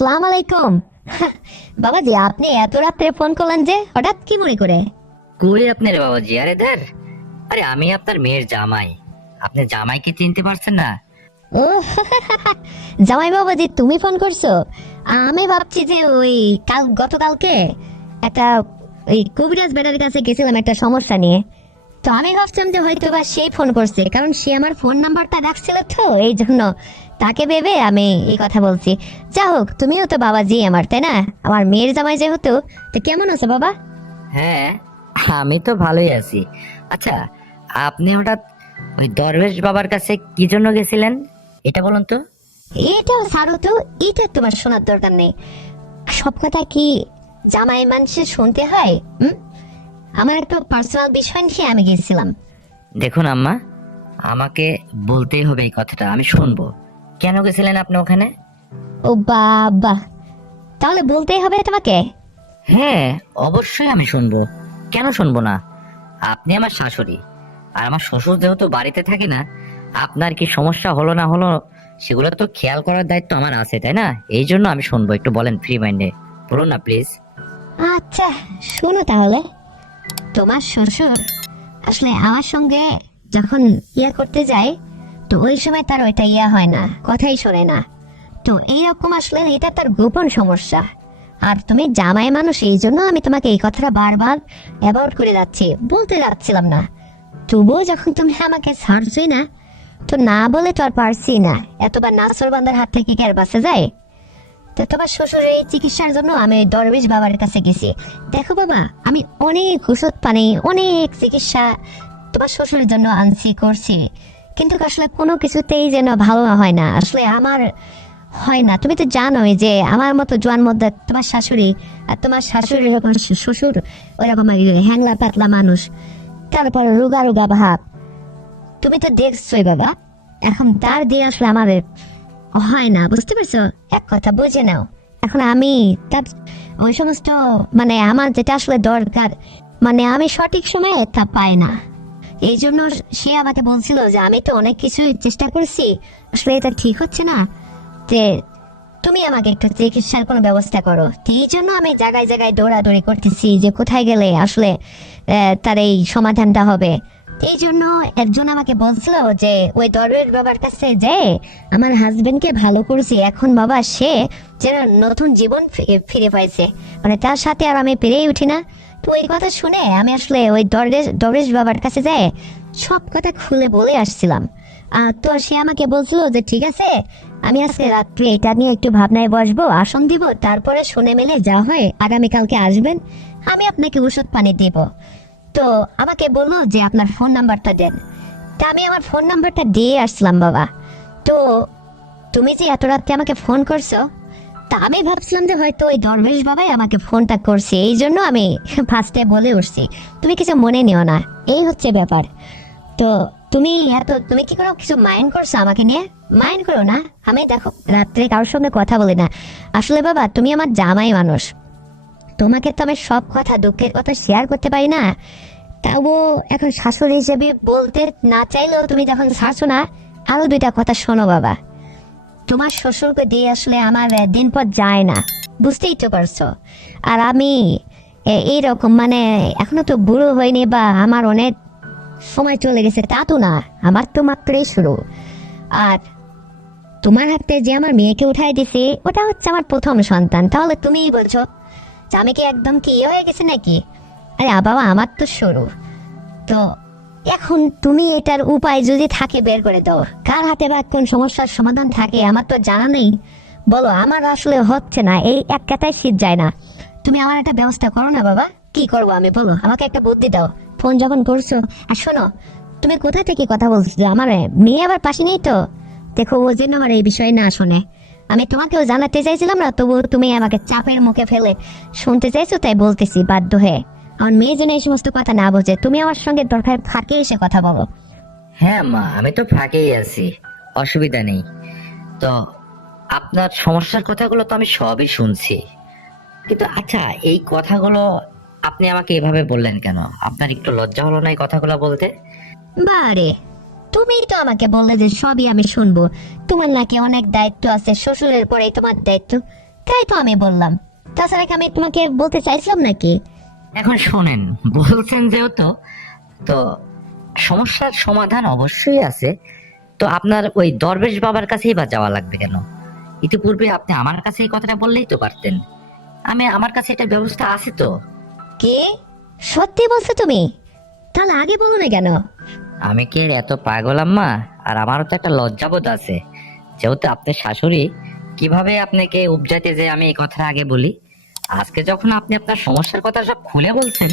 সালাম আলাইকুম। বাবাজি, আপনি এত রাত্রে ফোন করলেন যে, হঠাৎ কি মনে করে? কই আপনার বাবাজি? আরে ধর, আরে আমি আপনার মেয়ের জামাই। আপনি জামাইকে চিনতে পারছেন না? ও জামাই বাবাজি, তুমি ফোন করছো? আমি ভাবছি যে ওই গতকালকে একটা ওই কবিরাজ বেটার কাছে গেছিলাম একটা সমস্যা নিয়ে। তো আমি ভাবছিলাম যে হয়তো বা সেই ফোন করছে, কারণ সে আমার ফোন নাম্বারটা রাখছিল, তো এই জন্য তাকে ভেবে আমি এই কথা বলছি। যা হোক, তুমিও তো বাবাজি আমার, তাই না? আমার মেয়ের জামাই যেহেতু। তো কেমন আছো বাবা? হ্যাঁ, আমি তো ভালোই আছি। আচ্ছা, আপনি হঠাৎ ওই দরবেশ বাবার কাছে কি জন্য গেছিলেন, এটা বলুন তো। এটাও ছাড়ো তো, এটা তোমার শোনার দরকার নেই। সব কথা কি জামাই মানুষের শুনতে হয়? আমার একটা পার্সোনাল বিষয় নিয়ে আমি গেছিলাম। দেখুন আম্মা, আমাকে বলতেই হবে এই কথাটা, আমি শুনবো। কেন গেছিলেন আপনি ওখানে? ও বাবা, তাহলে বলতেই হবে তোমাকে? হ্যাঁ, অবশ্যই আমি শুনবো। কেন শুনবো না? আপনি আমার শাশুড়ি, আর আমার শ্বশুর যেহেতু বাড়িতে থাকে না, আপনার কি সমস্যা হলো না হলো সেগুলো তো খেয়াল করার দায়িত্ব আমার আছে, তাই না? এই জন্য আমি শুনবো। একটু বলেন ফ্রি মাইন্ডে, বলুন না প্লিজ। আচ্ছা, শোনো তাহলে। তোমার শ্বশুর আসলে আমার সঙ্গে যখন করতে যায়, তো ওই সময় তার ওইটা হয় না, কথাই শোনে না। তো এইরকম আসলে এটা তার গোপন সমস্যা। আর তুমি জামাই মানুষ, এই জন্য আমি তোমাকে এই কথাটা বারবার অ্যাভয়েড করে যাচ্ছি, বলতে যাচ্ছিলাম না। তবুও যখন তুমি আমাকে ছাড়ছই না, তো না বলে তো আর পারছি না। এতবার নাসর বান্দার হাত থেকে কি আর বাঁচা যায়? তো তোমার শ্বশুরের এই চিকিৎসার জন্য আমি দরবেশ বাবার কাছে গেছি। দেখো বাবা, আমি অনেক ওষুধ পানি, অনেক চিকিৎসা তোমার শ্বশুরের জন্য আনছি, করছি, কিন্তু আসলে কোনো কিছুতেই যেন ভালো হয় না। আসলে আমার হয় না। তুমি তো জানোই যে আমার মতো জোয়ান মধ্যে তোমার শাশুড়ি, আর তোমার শাশুড়ি এরকম শ্বশুর ওরকম হ্যাংলা পাতলা মানুষ, তারপর রোগা রোগা ভাব। তুমি তো দেখছোই বাবা, এখন তার দিয়ে আসলে আমাদের হয় না, বুঝতে পারছো? এক কথা বুঝে নাও। এখন আমি তার ওই সমস্ত মানে আমার যেটা আসলে দরকার, মানে আমি সঠিক সময়ে তা পাই না। এই জন্য সে আমাকে বলছিল যে আমি তো অনেক কিছু চেষ্টা করছি, আসলে এটা ঠিক হচ্ছে না, যে তুমি আমাকে একটু চিকিৎসার কোনো ব্যবস্থা করো। তো এই জন্য আমি জায়গায় জায়গায় দৌড়াদৌড়ি করতেছি যে কোথায় গেলে আসলে তার এই সমাধানটা হবে। এই জন্য একজন আমাকে বলছিল যে ওই দরবেশ বাবার কাছে যে আমার হাজবেন্ডকে ভালো করেছি, এখন বাবা সে যেন নতুন জীবন ফিরে পাইছে, মানে তার সাথে আর আমি পেরেই উঠি না। তো এই কথা শুনে আমি আসলে ওই দরবেশ বাবার কাছে যাই সব কথা খুলে বলে আসছিলাম। তো সে আমাকে বলছিল যে ঠিক আছে, আমি আজকে রাত্রে এটা নিয়ে একটু ভাবনায় বসবো, আসন দিব, তারপরে শুনে মিলে যা হয় আগামীকালকে আসবেন, আমি আপনাকে ওষুধ পানি দেব। তো আমাকে বললো যে আপনার ফোন নাম্বারটা দেন। তা আমি আমার ফোন নাম্বারটা দিয়ে আসলাম বাবা। তো তুমি যে এত রাত্রে আমাকে ফোন করছো, তা আমি ভাবছিলাম যে হয়তো ওই দরবেশ বাবাই আমাকে ফোনটা করছে, এই জন্য আমি ফার্স্টে বলে উঠছি। তুমি কিছু মনে নিও না, এই হচ্ছে ব্যাপার। তো তুমি কি কোনো কিছু মাইন্ড করছো আমাকে নিয়ে? মাইন্ড করো না, আমি দেখো রাত্রে কারোর সঙ্গে কথা বলি না। আসলে বাবা, তুমি আমার জামাই মানুষ, তোমাকে তো আমি সব কথা, দুঃখের কথা শেয়ার করতে পারি না। তাও এখন শাশুড়ি হিসেবে বলতে না চাইলেও তুমি যখন ছাড়ছো না, আরো দুইটা কথা শোনো বাবা। তোমার শ্বশুরকে দিয়ে আসলে আমার দিন পর যায় না, বুঝতেই তো পারছো। আর আমি এইরকম মানে এখনো তো বুড়ো হয়নি, বা আমার অনেক সময় চলে গেছে তা তো না, আমার তো মাত্রই শুরু। আর তোমার হাতে যে আমার মেয়েকে উঠাই দিছে, ওটা হচ্ছে আমার প্রথম সন্তান। তাহলে তুমিই বলছো যে আমি কি একদম কি হয়ে গেছে নাকি? আরে বাবা, আমার তো শুরু। তো এখন তুমি এটার উপায় যদি থাকে বের করে দাও। কার হাতে বা কোন সমস্যার সমাধান থাকে আমার তো জানা নেই। বলো, আমার আসলে হচ্ছে না, এই এক কথায় শীত যায় না। তুমি আমার একটা ব্যবস্থা করো না বাবা। কি করবো আমি, বলো, আমাকে একটা বুদ্ধি দাও। ফোন যখন করছো, আর শোনো, তুমি কোথা থেকে কথা বলছো? আমার মেয়ে আবার পাশে নেই তো। দেখো, ও যেন আমার এই বিষয়ে না শোনে। আমি তোমাকেও জানাতে চাইছিলাম না, তবু তুমি আমাকে চাপের মুখে ফেলে শুনতে চাইছো, তাই বলতেছি বাধ্য হয়ে। আমার মেয়ে যেন এই সমস্ত কথা না বোঝে, তুমি আমার সঙ্গে দরকার ফাঁকে এসে কথা বলো। হ্যাঁ মা, আমি তো ফাঁকেই আছি, অসুবিধা নেই। তো আপনার সমস্যার কথাগুলো তো আমি সবই শুনছি, কিন্তু আচ্ছা, এই কথাগুলো আপনি আমাকে এভাবে বললেন কেন? আপনার একটু লজ্জা হলো না এই কথাগুলো বলতে? বারে, তুমি তো আমাকে বললে যে সবই আমি শুনবো, তোমার নাকি অনেক দায়িত্ব আছে, শ্বশুরের পরেই তোমার দায়িত্ব। তাই তো আমি বললাম, তাছাড়া কি আমি তোমাকে বলতে চাইছিলাম নাকি? এখন শোনেন, বলছেন যেহেতু, তো সমস্যার সমাধান অবশ্যই আছে। তো আপনার ওই দরবেশ বাবার কাছেই বা যাওয়া লাগবে কেন? ইতিপূর্বে আপনি আমার কাছে এই কথাটা বললেই তো পারতেন। আমার কাছে এটা ব্যবস্থা আছে তো। কে? সত্যি বলছো তুমি? তাহলে আগে বলো না কেন? আমি কি আর এত পাগল আম্মা? আর আমারও তো একটা লজ্জাবোধ আছে, যেহেতু আপনি শাশুড়ি। কিভাবে আপনাকে উপজাতে যে আমি এই কথাটা আগে বলি? আজকে যখন আপনি আপনার সমস্যার কথা সব খুলে বলছেন,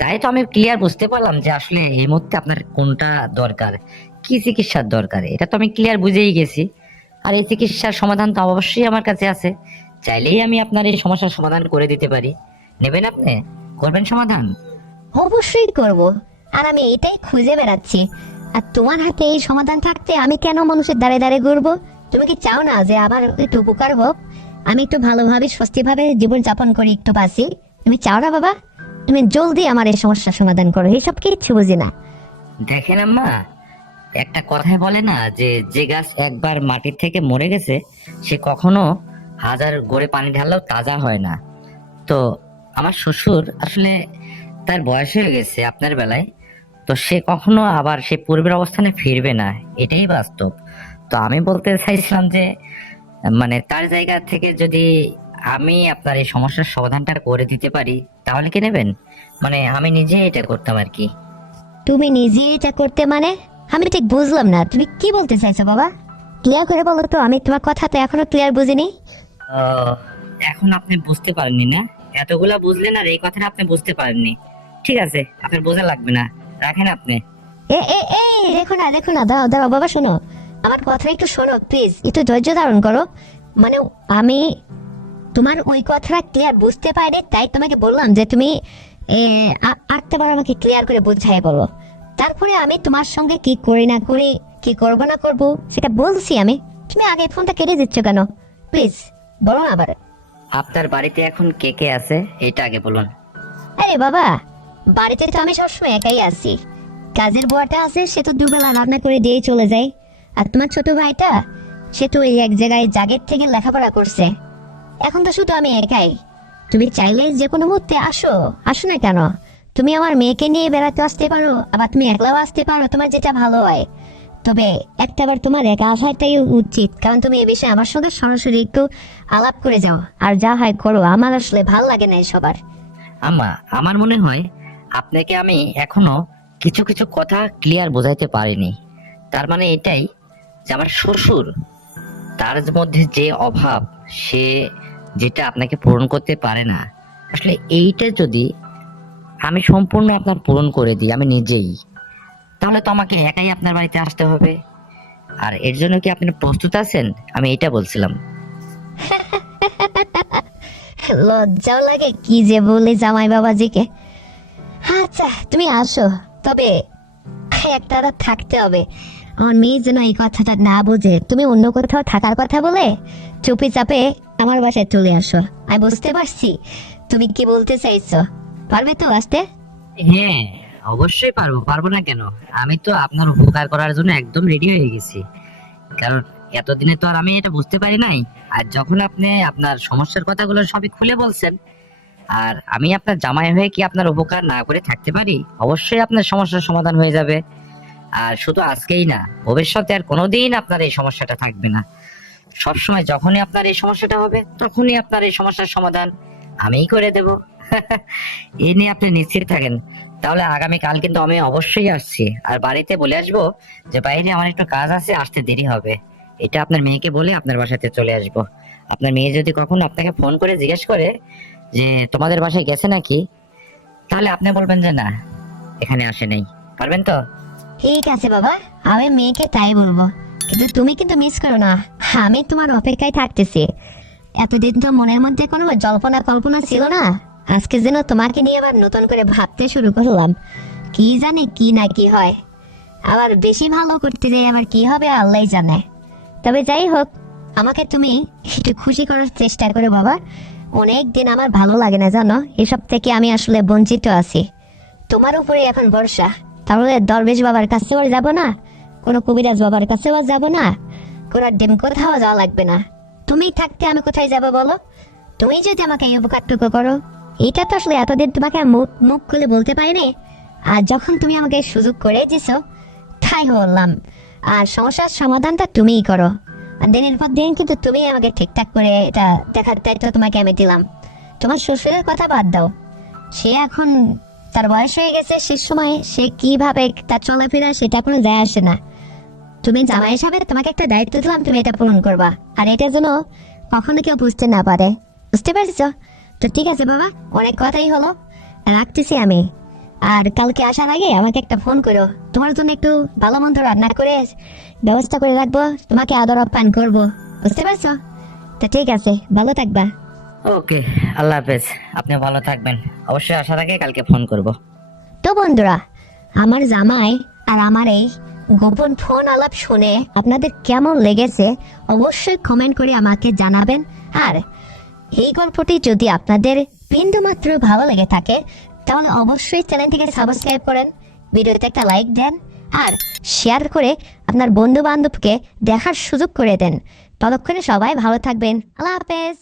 তাই তো আমি ক্লিয়ার বুঝতে পারলাম যে আসলে এই মুহূর্তে আপনার কোনটা দরকার, কি চিকিৎসার দরকার। এটা তো আমি ক্লিয়ার বুঝেই গেছি। আর এই চিকিৎসার সমাধান তো অবশ্যই আমার কাছে আছে। চাইলেই আমি আপনার এই সমস্যার সমাধান করে দিতে পারি। নেবেন আপনি? করবেন সমাধান? অবশ্যই করব। আর আমি এটাই খুঁজে বেড়াচ্ছি। আর তোমার হাতে এই সমাধান থাকতে আমি কেন মানুষের দ্বারে দ্বারে ঘুরবো? তুমি কি চাও না যে আমার একটু উপকার হোক, আমি একটু ভালোভাবে স্বস্তিভাবে জীবন যাপন করি, একটু বাঁচি? তুমি চাও না বাবা? তুমি জলদি আমার এই সমস্যার সমাধান করো, এইসব কিচ্ছু বুঝি না। দেখেন আম্মা, একটা কথায় বলে না যে যে গাছ একবার মাটির থেকে মরে গেছে সে কখনো হাজার গড়ে পানি ঢাললেও তাজা হয় না। তো আমার শ্বশুর আসলে তার বয়স হয়ে গেছে আপনার বেলায়, তো সে কখনো আবার সে পূর্বের অবস্থানে ফিরবে না, এটাই বাস্তব। তো আমি বলতে চাইছিলাম যে মানে তার জায়গা থেকে যদি আমি আপনার এই সমস্যার সমাধানটা করে দিতে পারি, তাহলে কি নেবেন? মানে আমি নিজে এটা করতাম আর কি। তুমি নিজে এটা করতে মানে? আমি ঠিক বুঝলাম না, তুমি কি বলতে চাইছো বাবা? ক্লিয়ার করে বলো তো, আমি তোমার কথা তো এখনো ক্লিয়ার বুঝিনি। আহ, এখন আপনি বুঝতে পারেননি না? এতগুলা বুঝলেন আর এই কথাটা আপনি বুঝতে পারেননি। ঠিক আছে, আপনার বোঝা লাগবে না, রাখেন আপনি। এ এ এ দেখো না, দেখো না, দাঁড়াও দাঁড়াও বাবা, শোনো আমার কথা, একটু শোনো প্লিজ, একটু ধৈর্য ধারণ করো। মানে আমি তোমার ওই কথাটা ক্লিয়ার বুঝতে পারি, তাই তোমাকে বললাম যে তুমি আরেকটাবার আমাকে ক্লিয়ার করে বুঝাই বলো। তারপরে আমি তোমার সঙ্গে কি করি না করি, কি করব না করব সেটা বলছি আমি। তুমি আগে ফোনটা কেটে দিচ্ছ কেন? প্লিজ বলো না আবার। আপনার বাড়িতে এখন কে কে আছে এটা আগে বলুন। আরে বাবা, বাড়িতে তো আমি সবসময় একাই আছি। কাজের বুয়াটা আছে, সে তো দুবেলা রান্না করে দিয়েই চলে যায়। আর তোমার ছোট ভাইটা, সে তো এই এক জায়গায় জাগের থেকে লেখাপড়া করছে। এখন তো শুধু আমি একাই। তুমি চাইলে যে কোনো মুহূর্তে আসো, আসো না কেন? তুমি আমার মেয়েকে নিয়ে বেড়াতে আসতে পারো, আবার তুমি একলাও আসতে পারো, তোমার যেটা ভালো হয়। তবে একটাবার তোমার একা আসাটাই উচিত, কারণ তুমি এ বিষয়ে আমার সঙ্গে সরাসরি একটু আলাপ করে যাও। আর যা হয় করো, আমার আসলে ভাল লাগে না সবার। আম্মা, আমার মনে হয় আপনাকে আমি এখনো কিছু কিছু কথা ক্লিয়ার বোঝাইতে পারিনি। তার মানে এটাই যে আমার শ্বশুর, তার মধ্যে যে অভাব, সে যেটা আপনাকে পূরণ করতে পারে না, আসলে এইটা যদি আমি সম্পূর্ণ আপনার পূরণ করে দিই আমি নিজেই, তাহলে তো আমাকে একাই আপনার বাড়িতে আসতে হবে। আর এর জন্য কি আপনি প্রস্তুত আছেন? আমি এটা বলছিলাম। লজ্জাও লাগে কি যে বলে জামাই বাবাজিকে। আচ্ছা তুমি আসো, তবে একটা রাত থাকতে হবে। আমার মেয়ে যেন এই কথাটা না বোঝে। তুমি অন্য কোথাও থাকার কথা বলে চুপি চাপে আমার বাসায় চলে আসো। আমি বুঝতে পারছি তুমি কি বলতে চাইছো। পারবে তো আসতে? হ্যাঁ, অবশ্যই পারবো, পারবো না কেন? আমি তো আপনার উপকার করার জন্য একদম রেডি হয়ে গেছি। কারণ এতদিনে তো আর আমি এটা বুঝতে পারি নাই। আর যখন আপনি আপনার সমস্যার কথাগুলো সবই খুলে বলছেন, আর আমি আপনার জামাই হয়ে কি আপনার উপকার না করে থাকতে পারি? অবশ্যই আপনার সমস্যার সমাধান হয়ে যাবে। আর শুধু আজকেই না, ভবিষ্যতে আর কোনোদিন আপনার এই সমস্যাটা থাকবে না। সবসময় যখনই আপনার এই সমস্যাটা হবে, তখনই আপনার এই সমস্যার সমাধান আমিই করে দেব। এ নিয়ে আপনি নিশ্চিত থাকেন। তাহলে আগামীকাল কিন্তু আমি অবশ্যই আসছি। আর বাড়িতে বলে আসবো যে বাইরে আমার একটু কাজ আছে, আসতে দেরি হবে। এটা আপনার মেয়েকে বলে আপনার বাসাতে চলে আসবো। আপনার মেয়ে যদি কখনো আপনাকে ফোন করে জিজ্ঞেস করে যে তোমাদের বাসায় গেছে নাকি, তাহলে আপনি বলবেন যে না, এখানে আসে নাই। পারবেন তো? ঠিক আছে বাবা, আমি মেয়েকে তাই বলবো। কিন্তু তুমি কিন্তু মিস করো না, আমি তোমার অপেক্ষায় থাকতেছি। এতদিন তো মনের মধ্যে কোনো জল্পনা কল্পনা ছিল না, আজকে যেন তোমাকে নিয়ে আবার নতুন করে ভাবতে শুরু করলাম। কি জানি কি না কি হয়, আবার বেশি ভালো করতে যাই আবার কি হবে আল্লাহই জানে। তবে যাই হোক, আমাকে তুমি একটু খুশি করার চেষ্টা করো বাবা। অনেক দিন আমার ভালো লাগে না জানো, এসব থেকে আমি আসলে বঞ্চিত আছি। তোমার উপরে এখন ভরসা। তাহলে দরবেশ বাবার কাছেও যাব না, কোনো কবিরাজ বাবার কাছেও যাব না, কোনো ডিম কোথাও যাওয়া লাগবে না। তুমি থাকতে আমি কোথায় যাব বলো? তুমি যদি আমাকে এই উপকারটুকু করো, এটা তো আসলে এতদিন তোমাকে মুখ মুখ খুলে বলতে পারিনি। আর যখন তুমি আমাকে সুযোগ করে দিছো, তাই বললাম। আর সমস্যার সমাধানটা তুমিই করো। আর দিনের পর দিন কিন্তু তুমি আমাকে ঠিকঠাক করে এটা দেখার দায়িত্ব তোমাকে আমি দিলাম। তোমার শ্বশুরের কথা বাদ দাও, সে এখন তার বয়স হয়ে গেছে, সে সময় সে কিভাবে তার চলাফেরা সেটা কোনো যায় আসে না। তুমি জামাই হিসাবে তোমাকে একটা দায়িত্ব দিলাম, তুমি এটা পূরণ করবা। আর এটা যেন কখনো কেউ বুঝতে না পারে, বুঝতে পারছো? তো ঠিক আছে বাবা, অনেক কথাই হলো, রাখতেছি আমি। আর কালকে আসার আগে আমাকে একটা ফোন করো, তোমার জন্য একটু ভালো মন্দ রান্না করে ব্যবস্থা করে রাখবো, তোমাকে আদর আপ্যায়ন করবো, বুঝতে পারছো? তো ঠিক আছে, ভালো থাকবা। ওকে, আল্লাহ হাফেজ। আপনি ভালো থাকবেন। অবশ্যই আসার আগে কালকে ফোন করব। তো বন্ধুরা, আমার জামাই আর আমার এই গোপন ফোন আলাপ শুনে আপনাদের কেমন লেগেছে অবশ্যই কমেন্ট করে আমাকে জানাবেন। আর এই গল্পটি যদি আপনাদের বিন্দুমাত্র ভালো লেগে থাকে তাহলে অবশ্যই চ্যানেলটিকে সাবস্ক্রাইব করেন, ভিডিওতে একটা লাইক দেন, আর শেয়ার করে আপনার বন্ধু বান্ধবকে দেখার সুযোগ করে দেন। ততক্ষণে সবাই ভালো থাকবেন। আল্লাহ হাফেজ।